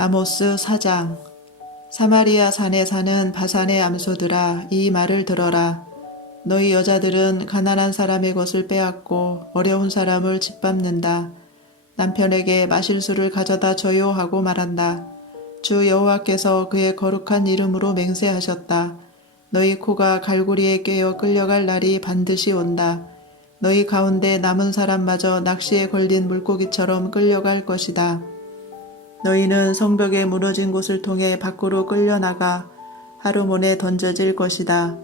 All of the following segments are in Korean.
아모스 4장. 사마리아 산에 사는 바산의 암소들아, 이 말을 들어라. 너희 여자들은 가난한 사람의 것을 빼앗고 어려운 사람을 짓밟는다. 남편에게 마실 수를 가져다 줘요 하고 말한다. 주 여호와께서 그의 거룩한 이름으로 맹세하셨다. 너희 코가 갈고리에 꿰어 끌려갈 날이 반드시 온다. 너희 가운데 남은 사람마저 낚시에 걸린 물고기처럼 끌려갈 것이다. 너희는 성벽에 무너진 곳을 통해 밖으로 끌려나가 하루몬에 던져질 것이다.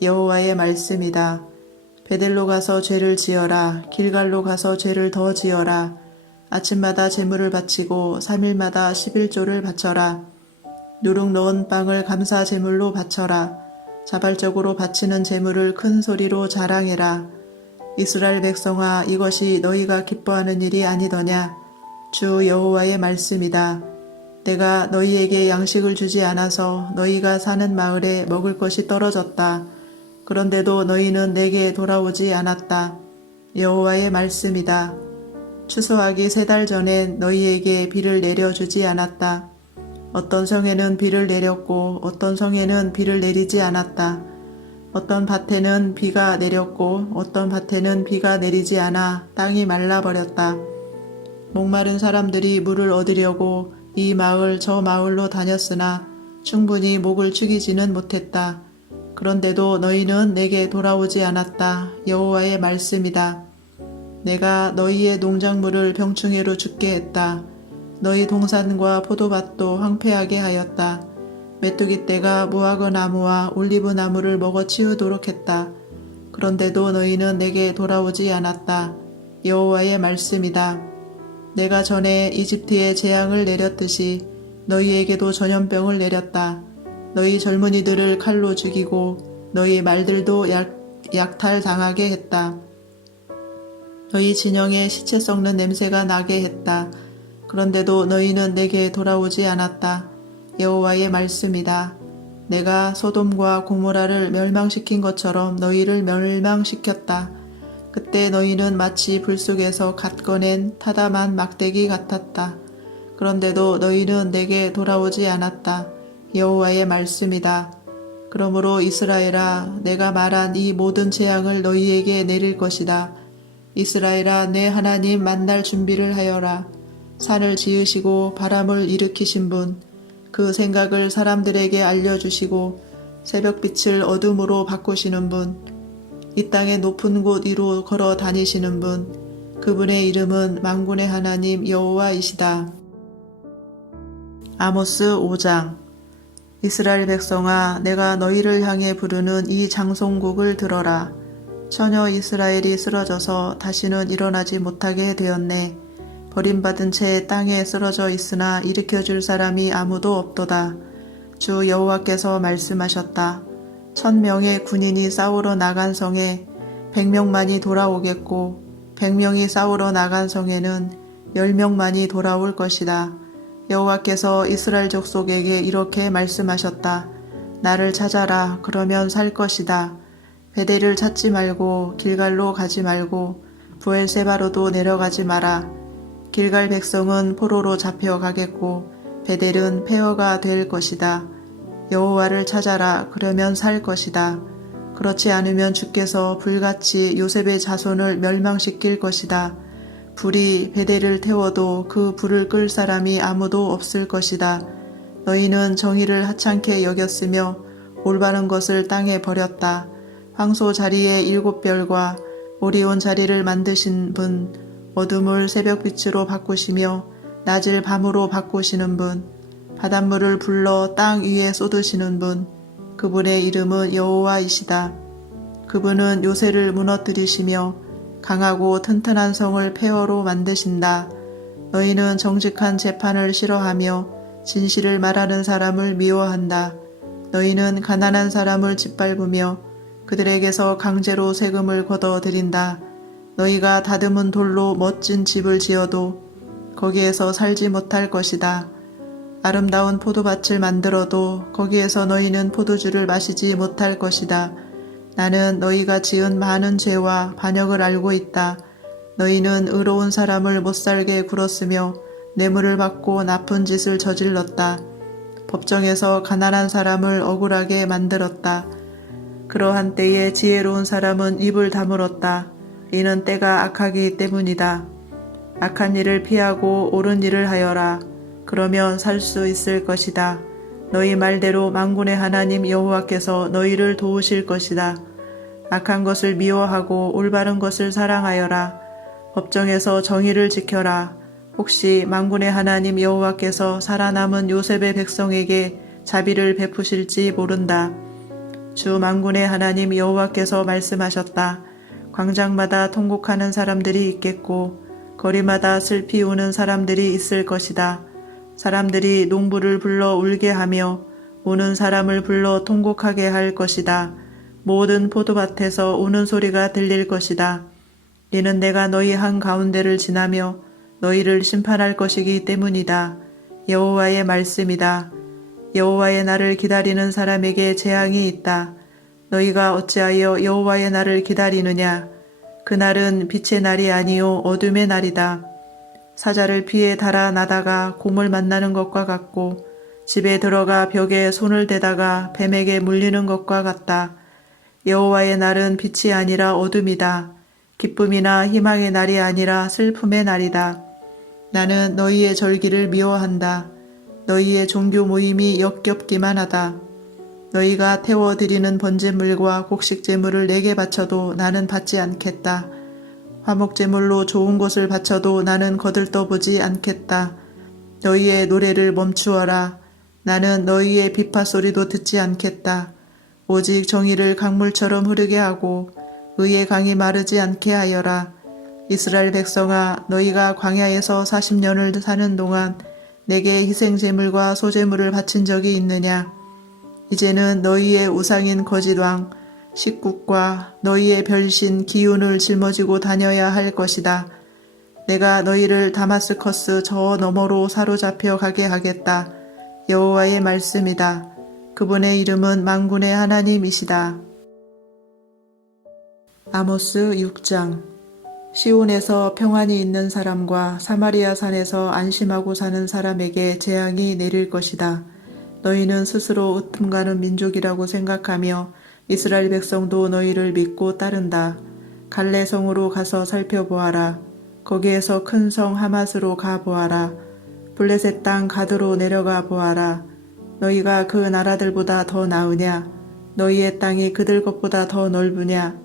여호와의 말씀이다. 베델로 가서 죄를 지어라. 길갈로 가서 죄를 더 지어라. 아침마다 제물을 바치고 3일마다 11조를 바쳐라. 누룩 넣은 빵을 감사 제물로 바쳐라. 자발적으로 바치는 제물을 큰 소리로 자랑해라. 이스라엘 백성아, 이것이 너희가 기뻐하는 일이 아니더냐? 주 여호와의 말씀이다. 내가 너희에게 양식을 주지 않아서 너희가 사는 마을에 먹을 것이 떨어졌다. 그런데도 너희는 내게 돌아오지 않았다. 여호와의 말씀이다. 추수하기 3달 전엔 너희에게 비를 내려주지 않았다. 어떤 성에는 비를 내렸고 어떤 성에는 비를 내리지 않았다. 어떤 밭에는 비가 내렸고 어떤 밭에는 비가 내리지 않아 땅이 말라버렸다. 목마른 사람들이 물을 얻으려고 이 마을 저 마을로 다녔으나 충분히 목을 축이지는 못했다. 그런데도 너희는 내게 돌아오지 않았다. 여호와의 말씀이다. 내가 너희의 농작물을 병충해로 죽게 했다. 너희 동산과 포도밭도 황폐하게 하였다. 메뚜기 떼가 무화과 나무와 올리브 나무를 먹어 치우도록 했다. 그런데도 너희는 내게 돌아오지 않았다. 여호와의 말씀이다. 내가 전에 이집트에 재앙을 내렸듯이 너희에게도 전염병을 내렸다. 너희 젊은이들을 칼로 죽이고 너희 말들도 약탈당하게 했다. 너희 진영에 시체 썩는 냄새가 나게 했다. 그런데도 너희는 내게 돌아오지 않았다. 여호와의 말씀이다. 내가 소돔과 고모라를 멸망시킨 것처럼 너희를 멸망시켰다. 그때 너희는 마치 불 속에서 갓 꺼낸 타담한 막대기 같았다. 그런데도 너희는 내게 돌아오지 않았다. 여호와의 말씀이다. 그러므로 이스라엘아, 내가 말한 이 모든 재앙을 너희에게 내릴 것이다. 이스라엘아, 내 하나님 만날 준비를 하여라. 산을 지으시고 바람을 일으키신 분, 그 생각을 사람들에게 알려주시고 새벽빛을 어둠으로 바꾸시는 분, 이 땅의 높은 곳 위로 걸어 다니시는 분, 그분의 이름은 만군의 하나님 여호와이시다. 아모스 5장. 이스라엘 백성아, 내가 너희를 향해 부르는 이 장송곡을 들어라. 처녀 이스라엘이 쓰러져서 다시는 일어나지 못하게 되었네. 버림받은 채 땅에 쓰러져 있으나 일으켜줄 사람이 아무도 없도다. 주 여호와께서 말씀하셨다. 1000명의 군인이 싸우러 나간 성에 100명만이 돌아오겠고 100명이 싸우러 나간 성에는 10명만이 돌아올 것이다. 여호와께서 이스라엘 족속에게 이렇게 말씀하셨다. 나를 찾아라. 그러면 살 것이다. 베델을 찾지 말고 길갈로 가지 말고 부엘세바로도 내려가지 마라. 길갈 백성은 포로로 잡혀가겠고 베델은 폐허가 될 것이다. 여호와를 찾아라. 그러면 살 것이다. 그렇지 않으면 주께서 불같이 요셉의 자손을 멸망시킬 것이다. 불이 베델을 태워도 그 불을 끌 사람이 아무도 없을 것이다. 너희는 정의를 하찮게 여겼으며 올바른 것을 땅에 버렸다. 황소 자리에 7별과 오리온 자리를 만드신 분, 어둠을 새벽빛으로 바꾸시며 낮을 밤으로 바꾸시는 분, 바닷물을 불러 땅 위에 쏟으시는 분, 그분의 이름은 여호와이시다. 그분은 요새를 무너뜨리시며 강하고 튼튼한 성을 폐허로 만드신다. 너희는 정직한 재판을 싫어하며 진실을 말하는 사람을 미워한다. 너희는 가난한 사람을 짓밟으며 그들에게서 강제로 세금을 걷어들인다. 너희가 다듬은 돌로 멋진 집을 지어도 거기에서 살지 못할 것이다. 아름다운 포도밭을 만들어도 거기에서 너희는 포도주를 마시지 못할 것이다. 나는 너희가 지은 많은 죄와 반역을 알고 있다. 너희는 의로운 사람을 못살게 굴었으며 뇌물을 받고 나쁜 짓을 저질렀다. 법정에서 가난한 사람을 억울하게 만들었다. 그러한 때에 지혜로운 사람은 입을 다물었다. 이는 때가 악하기 때문이다. 악한 일을 피하고 옳은 일을 하여라. 그러면 살 수 있을 것이다. 너희 말대로 만군의 하나님 여호와께서 너희를 도우실 것이다. 악한 것을 미워하고 올바른 것을 사랑하여라. 법정에서 정의를 지켜라. 혹시 만군의 하나님 여호와께서 살아남은 요셉의 백성에게 자비를 베푸실지 모른다. 주 만군의 하나님 여호와께서 말씀하셨다. 광장마다 통곡하는 사람들이 있겠고 거리마다 슬피 우는 사람들이 있을 것이다. 사람들이 농부를 불러 울게 하며 우는 사람을 불러 통곡하게 할 것이다. 모든 포도밭에서 우는 소리가 들릴 것이다. 이는 내가 너희 한가운데를 지나며 너희를 심판할 것이기 때문이다. 여호와의 말씀이다. 여호와의 날을 기다리는 사람에게 재앙이 있다. 너희가 어찌하여 여호와의 날을 기다리느냐? 그날은 빛의 날이 아니요 어둠의 날이다. 사자를 피에 달아 나다가 곰을 만나는 것과 같고 집에 들어가 벽에 손을 대다가 뱀에게 물리는 것과 같다. 여호와의 날은 빛이 아니라 어둠이다. 기쁨이나 희망의 날이 아니라 슬픔의 날이다. 나는 너희의 절기를 미워한다. 너희의 종교 모임이 역겹기만 하다. 너희가 태워드리는 번제물과 곡식제물을 내게 바쳐도 나는 받지 않겠다. 화목제물로 좋은 것을 바쳐도 나는 거들떠보지 않겠다. 너희의 노래를 멈추어라. 나는 너희의 비파소리도 듣지 않겠다. 오직 정의를 강물처럼 흐르게 하고 의의 강이 마르지 않게 하여라. 이스라엘 백성아, 너희가 광야에서 40년을 사는 동안 내게 희생제물과 소제물을 바친 적이 있느냐? 이제는 너희의 우상인 거짓왕 식국과 너희의 별신 기운을 짊어지고 다녀야 할 것이다. 내가 너희를 다마스커스 저 너머로 사로잡혀 가게 하겠다. 여호와의 말씀이다. 그분의 이름은 만군의 하나님이시다. 아모스 6장. 시온에서 평안이 있는 사람과 사마리아 산에서 안심하고 사는 사람에게 재앙이 내릴 것이다. 너희는 스스로 으뜸가는 민족이라고 생각하며 이스라엘 백성도 너희를 믿고 따른다. 갈레성으로 가서 살펴보아라. 거기에서 큰 성 하맛으로 가보아라. 블레셋 땅 가드로 내려가 보아라. 너희가 그 나라들보다 더 나으냐? 너희의 땅이 그들 것보다 더 넓으냐?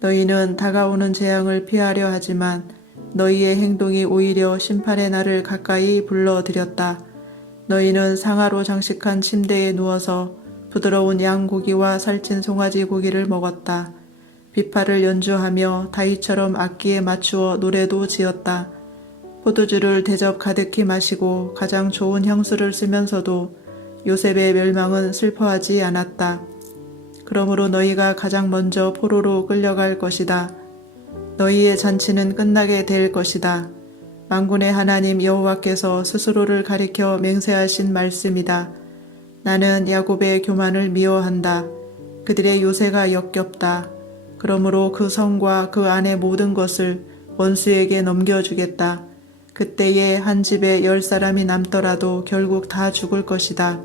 너희는 다가오는 재앙을 피하려 하지만 너희의 행동이 오히려 심판의 날을 가까이 불러들였다. 너희는 상아로 장식한 침대에 누워서 부드러운 양고기와 살찐 송아지 고기를 먹었다. 비파를 연주하며 다윗처럼 악기에 맞추어 노래도 지었다. 포도주를 대접 가득히 마시고 가장 좋은 향수를 쓰면서도 요셉의 멸망은 슬퍼하지 않았다. 그러므로 너희가 가장 먼저 포로로 끌려갈 것이다. 너희의 잔치는 끝나게 될 것이다. 만군의 하나님 여호와께서 스스로를 가리켜 맹세하신 말씀이다. 나는 야곱의 교만을 미워한다. 그들의 요새가 역겹다. 그러므로 그 성과 그 안의 모든 것을 원수에게 넘겨주겠다. 그때에 한 집에 10사람이 남더라도 결국 다 죽을 것이다.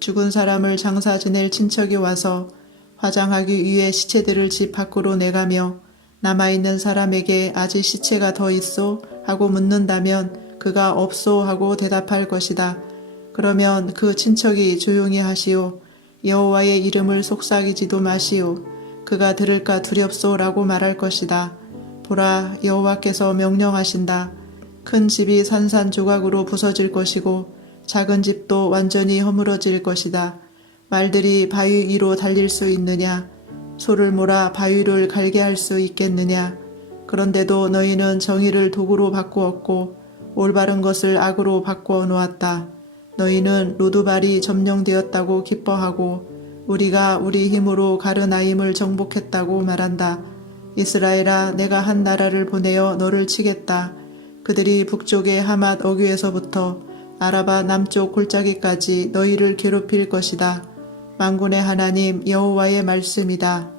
죽은 사람을 장사 지낼 친척이 와서 화장하기 위해 시체들을 집 밖으로 내가며 남아있는 사람에게 아직 시체가 더 있소? 하고 묻는다면 그가 없소 하고 대답할 것이다. 그러면 그 친척이 조용히 하시오. 여호와의 이름을 속삭이지도 마시오. 그가 들을까 두렵소 라고 말할 것이다. 보라, 여호와께서 명령하신다. 큰 집이 산산조각으로 부서질 것이고 작은 집도 완전히 허물어질 것이다. 말들이 바위 위로 달릴 수 있느냐? 소를 몰아 바위를 갈게 할 수 있겠느냐? 그런데도 너희는 정의를 도구로 바꾸었고 올바른 것을 악으로 바꾸어 놓았다. 너희는 로두발이 점령되었다고 기뻐하고 우리가 우리 힘으로 가르나임을 정복했다고 말한다. 이스라엘아, 내가 한 나라를 보내어 너를 치겠다. 그들이 북쪽의 하맛 어귀에서부터 아라바 남쪽 골짜기까지 너희를 괴롭힐 것이다. 만군의 하나님 여호와의 말씀이다.